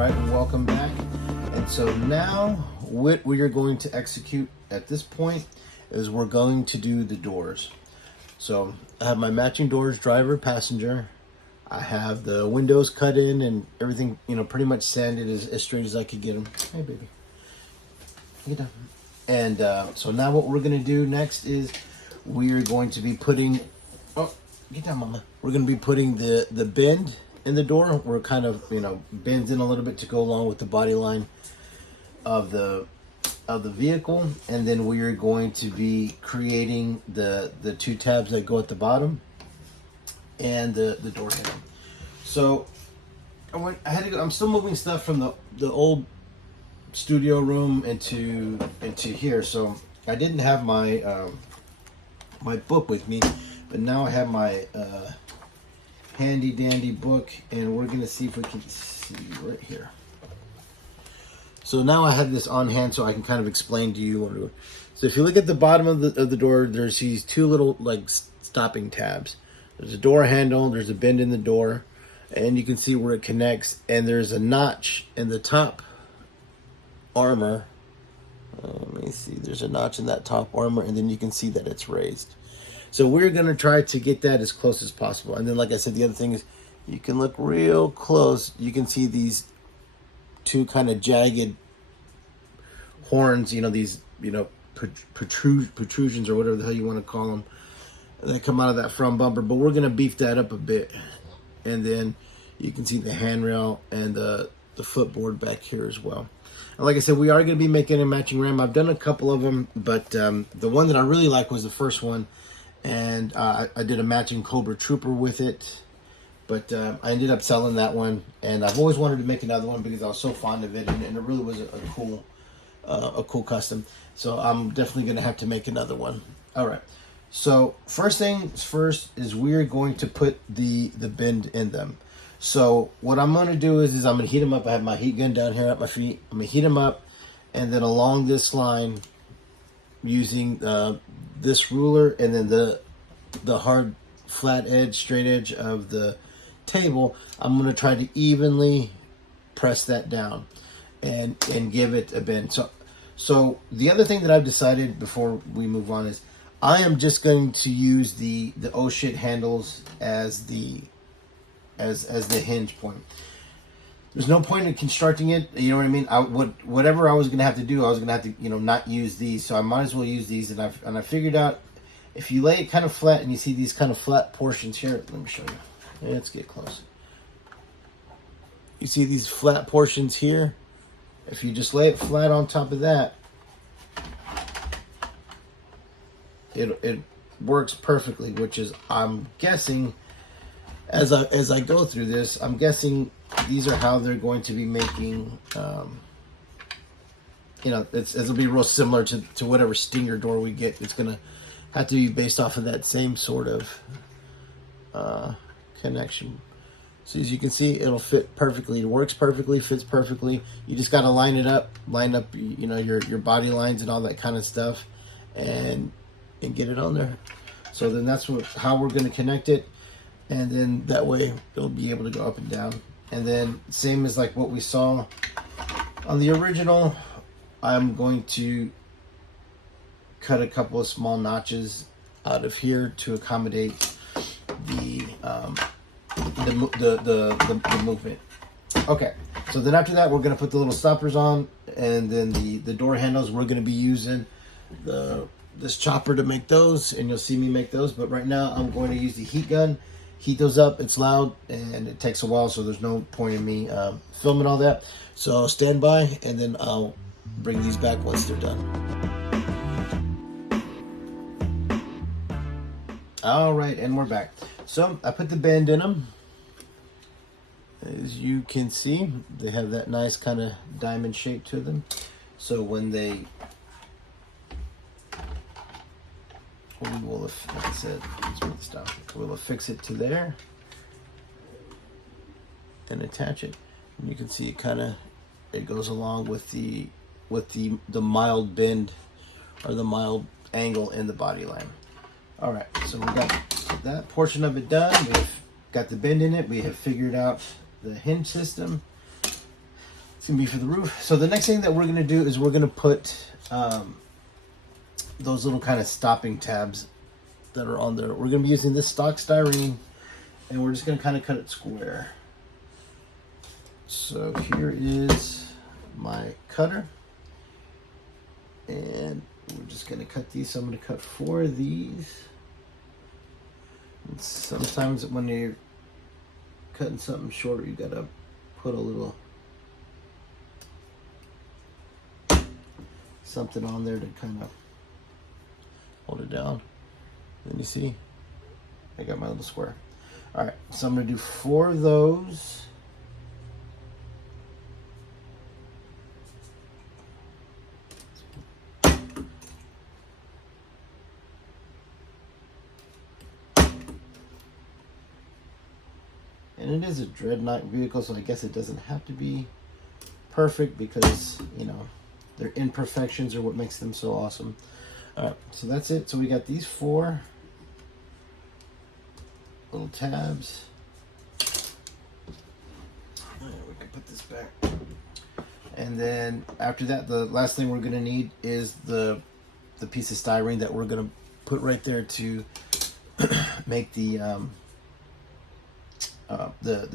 right, and welcome back. And so now what we are going to execute at this point is we're going to do the doors. So I have my matching doors, driver, passenger. I have the windows cut in and everything, pretty much sanded as straight as I could get them. Hey, baby. Get down. And so now what we're going to do next is we are going to be putting... Oh, get down, mama. We're going to be putting the bend in the door. We're kind of, bends in a little bit to go along with the body line of the vehicle. And then we are going to be creating the two tabs that go at the bottom and the door handle. So I had to go. I'm still moving stuff from the old studio room into here. So I didn't have my my book with me, but now I have my handy dandy book, and we're gonna see if we can see right here. So now I have this on hand, so I can kind of explain to you. So if you look at the bottom of the door, there's these two little stopping tabs. There's a door handle, there's a bend in the door, and you can see where it connects. And there's a notch in the top armor. Let me see. There's a notch in that top armor, and then you can see that it's raised. So we're going to try to get that as close as possible. And then, like I said, the other thing is you can look real close. You can see these two kind of jagged horns, these, protrusions or whatever the hell you want to call them, that come out of that front bumper. But we're going to beef that up a bit. And then you can see the handrail and the footboard back here as well. And like I said, we are going to be making a matching ram. I've done a couple of them, but the one that I really liked was the first one. And I did a matching Cobra Trooper with it, but I ended up selling that one. And I've always wanted to make another one because I was so fond of it, and it really was a cool custom. So I'm definitely going to have to make another one. All right. So first things first is we're going to put the bend in them. So what I'm going to do is I'm going to heat them up. I have my heat gun down here at my feet. I'm going to heat them up, and then along this line, using this ruler and then the hard flat edge, straight edge of the table, I'm going to try to evenly press that down and give it a bend. So the other thing that I've decided before we move on is I am just going to use the oh shit handles as the hinge point. There's no point in constructing it. You know what I mean? Whatever I was going to have to do, I was going to have to, not use these. So I might as well use these. And I figured out if you lay it kind of flat and you see these kind of flat portions here. Let me show you. Let's get close. You see these flat portions here? If you just lay it flat on top of that, it works perfectly, which is, I'm guessing, as I go through this, I'm guessing these are how they're going to be making, it'll be real similar to whatever Stinger door we get. It's going to have to be based off of that same sort of connection. So as you can see, it'll fit perfectly. It works perfectly, fits perfectly. You just got to line up, your body lines and all that kind of stuff, and get it on there. So then that's how we're going to connect it. And then that way it'll be able to go up and down. And then same as like what we saw on the original, I'm going to cut a couple of small notches out of here to accommodate the movement. Okay, so then after that we're going to put the little stoppers on, and then the door handles, we're going to be using this chopper to make those, and you'll see me make those. But right now I'm going to use the heat gun. Heat those up. It's loud and it takes a while, so there's no point in me filming all that. So stand by, and then I'll bring these back once they're done. All right, and we're back. So I put the bend in them. As you can see, they have that nice kind of diamond shape to them. So when they, we will, like I said, we'll affix it to there and attach it. And you can see it goes along with the mild bend or the mild angle in the body line. All right, so we got that portion of it done. We've got the bend in it. We have figured out the hinge system. gonna be for the roof. So the next thing that we're gonna do is we're gonna put those little kind of stopping tabs that are on there. We're gonna be using this stock styrene, and we're just gonna kind of cut it square. So here is my cutter, and we're just gonna cut these. So I'm gonna cut 4 of these. And sometimes when you're cutting something shorter, you gotta put a little something on there to kind of hold it down. Then you see, I got my little square. All right, so I'm gonna do 4 of those. And it is a dreadnought vehicle, so I guess it doesn't have to be perfect because, you know, their imperfections are what makes them so awesome. All right, so that's it. So we got these 4 little tabs. All right, we can put this back. And then after that, the last thing we're gonna need is the piece of styrene that we're gonna put right there to make the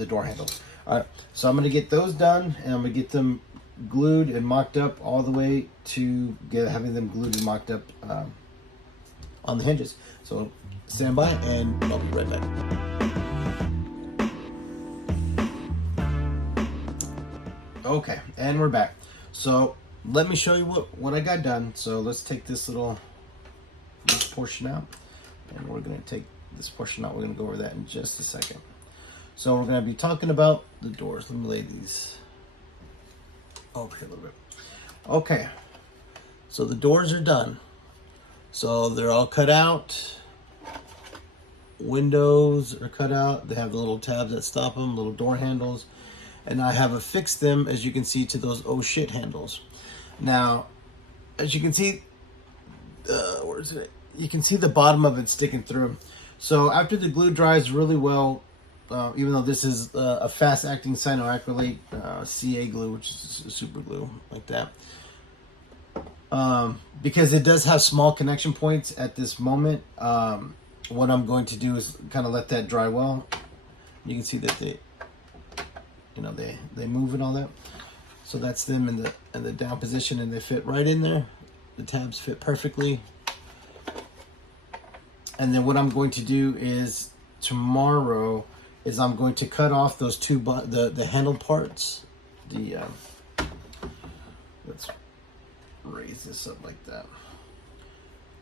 door handles. All right, so I'm gonna get those done, and I'm gonna get them glued and mocked up all the way to having them glued and mocked up on the hinges. So stand by, and I'll be right back. Okay, and we're back. So let me show you what I got done. So let's take this portion out, and we're gonna take this portion out. We're gonna go over that in just a second. So we're going to be talking about the doors. Let me lay these over here a little bit. Okay, so the doors are done. So they're all cut out. Windows are cut out. They have the little tabs that stop them, little door handles. And I have affixed them, as you can see, to those oh shit handles. Now, as you can see, where is it? You can see the bottom of it sticking through. So after the glue dries really well, even though this is a fast-acting cyanoacrylate CA glue, which is a super glue like that, because it does have small connection points at this moment, what I'm going to do is kind of let that dry well. You can see that they move and all that. So that's them in the down position, and they fit right in there. The tabs fit perfectly. And then what I'm going to do is tomorrow is I'm going to cut off those the handle parts. Let's raise this up like that.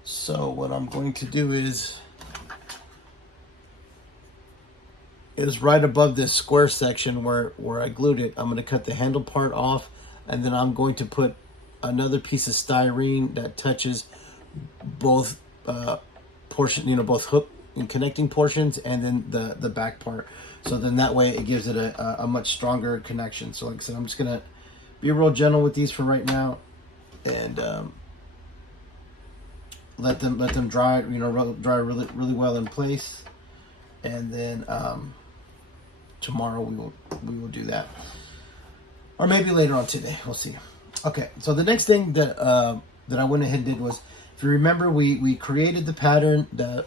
So what I'm going to do is right above this square section where I glued it, I'm going to cut the handle part off, and then I'm going to put another piece of styrene that touches both both hook and connecting portions, and then the back part. So then that way it gives it a much stronger connection. So like I said, I'm just gonna be real gentle with these for right now, and let them dry, dry really well in place, and then tomorrow we will do that, or maybe later on today. We'll see. Okay, so the next thing that I went ahead and did was, if you remember, we created the pattern that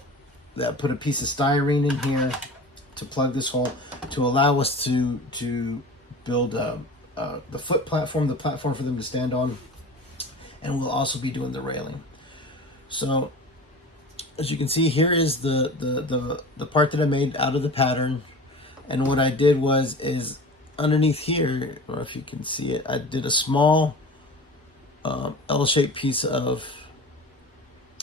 put a piece of styrene in here to plug this hole to allow us to build the foot platform, the platform for them to stand on, and we'll also be doing the railing. So as you can see, here is the part that I made out of the pattern, and what I did is underneath here, or if you can see it, I did a small L-shaped piece of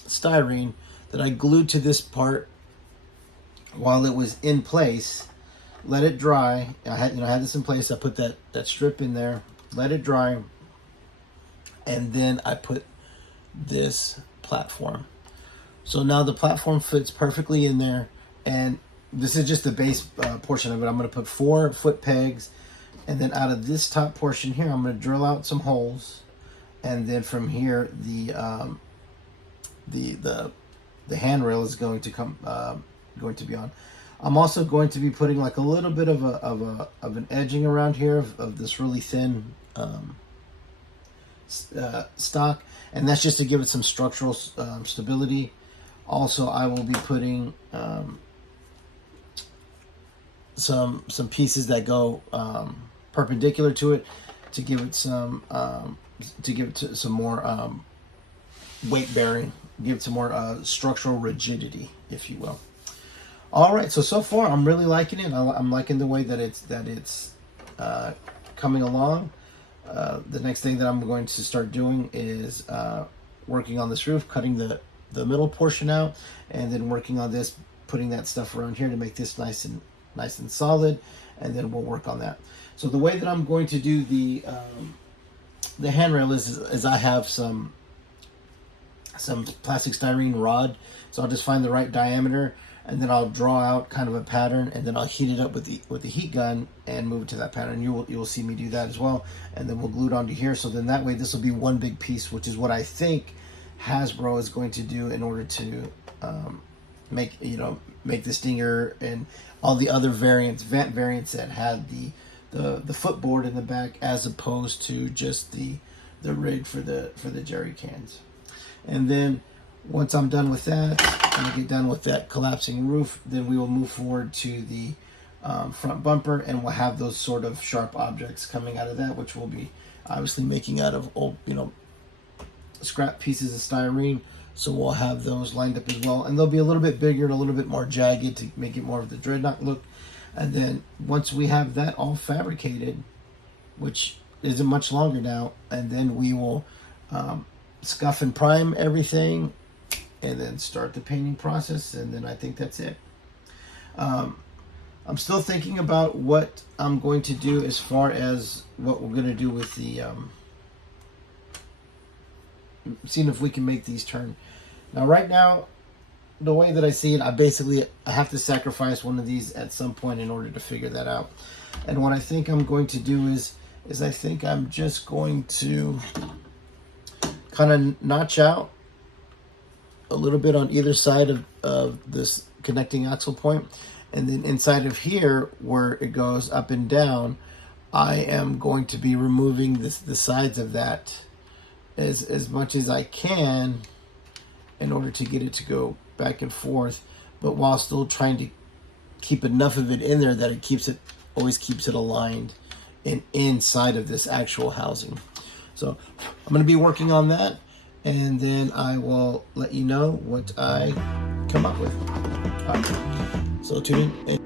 styrene that I glued to this part while it was in place. Let it dry. I had this in place. I put that strip in there, let it dry, and then I put this platform. So now the platform fits perfectly in there, and this is just the base portion of it. I'm going to put 4 foot pegs, and then out of this top portion here, I'm going to drill out some holes, and then from here the handrail is going to be on. I'm also going to be putting like a little bit of an edging around here of this really thin stock, and that's just to give it some structural stability. Also, I will be putting some pieces that go perpendicular to it to give it some some more weight bearing, give it some more structural rigidity, if you will. All right, so far I'm really liking it. I'm liking the way that it's coming along. The next thing that I'm going to start doing is working on this roof, cutting the middle portion out, and then working on this, putting that stuff around here to make this nice and solid, and then we'll work on that. So the way that I'm going to do the handrail is I have some plastic styrene rod, so I'll just find the right diameter, and then I'll draw out kind of a pattern, and then I'll heat it up with the heat gun and move it to that pattern. You will see me do that as well, and then we'll glue it onto here. So then that way this will be one big piece, which is what I think Hasbro is going to do in order to make the Stinger and all the other variants, Vamp variants that had the footboard in the back, as opposed to just the rig for the jerry cans. And then once I'm done with that, and I get done with that collapsing roof, then we will move forward to the front bumper, and we'll have those sort of sharp objects coming out of that, which we'll be obviously making out of old, scrap pieces of styrene. So we'll have those lined up as well, and they'll be a little bit bigger and a little bit more jagged to make it more of the dreadnought look. And then once we have that all fabricated, which isn't much longer now, and then we will scuff and prime everything, and then start the painting process, and then I think that's it. I'm still thinking about what I'm going to do as far as what we're going to do with the seeing if we can make these turn. Now right now, the way that I see it, I have to sacrifice one of these at some point in order to figure that out. And what I think I'm going to do is I think I'm just going to kind of notch out a little bit on either side of this connecting axle point, and then inside of here where it goes up and down, I am going to be removing the sides of that as much as I can in order to get it to go back and forth, but while still trying to keep enough of it in there that it always keeps it aligned and inside of this actual housing. So I'm going to be working on that, and then I will let you know what I come up with. All right. So tune in.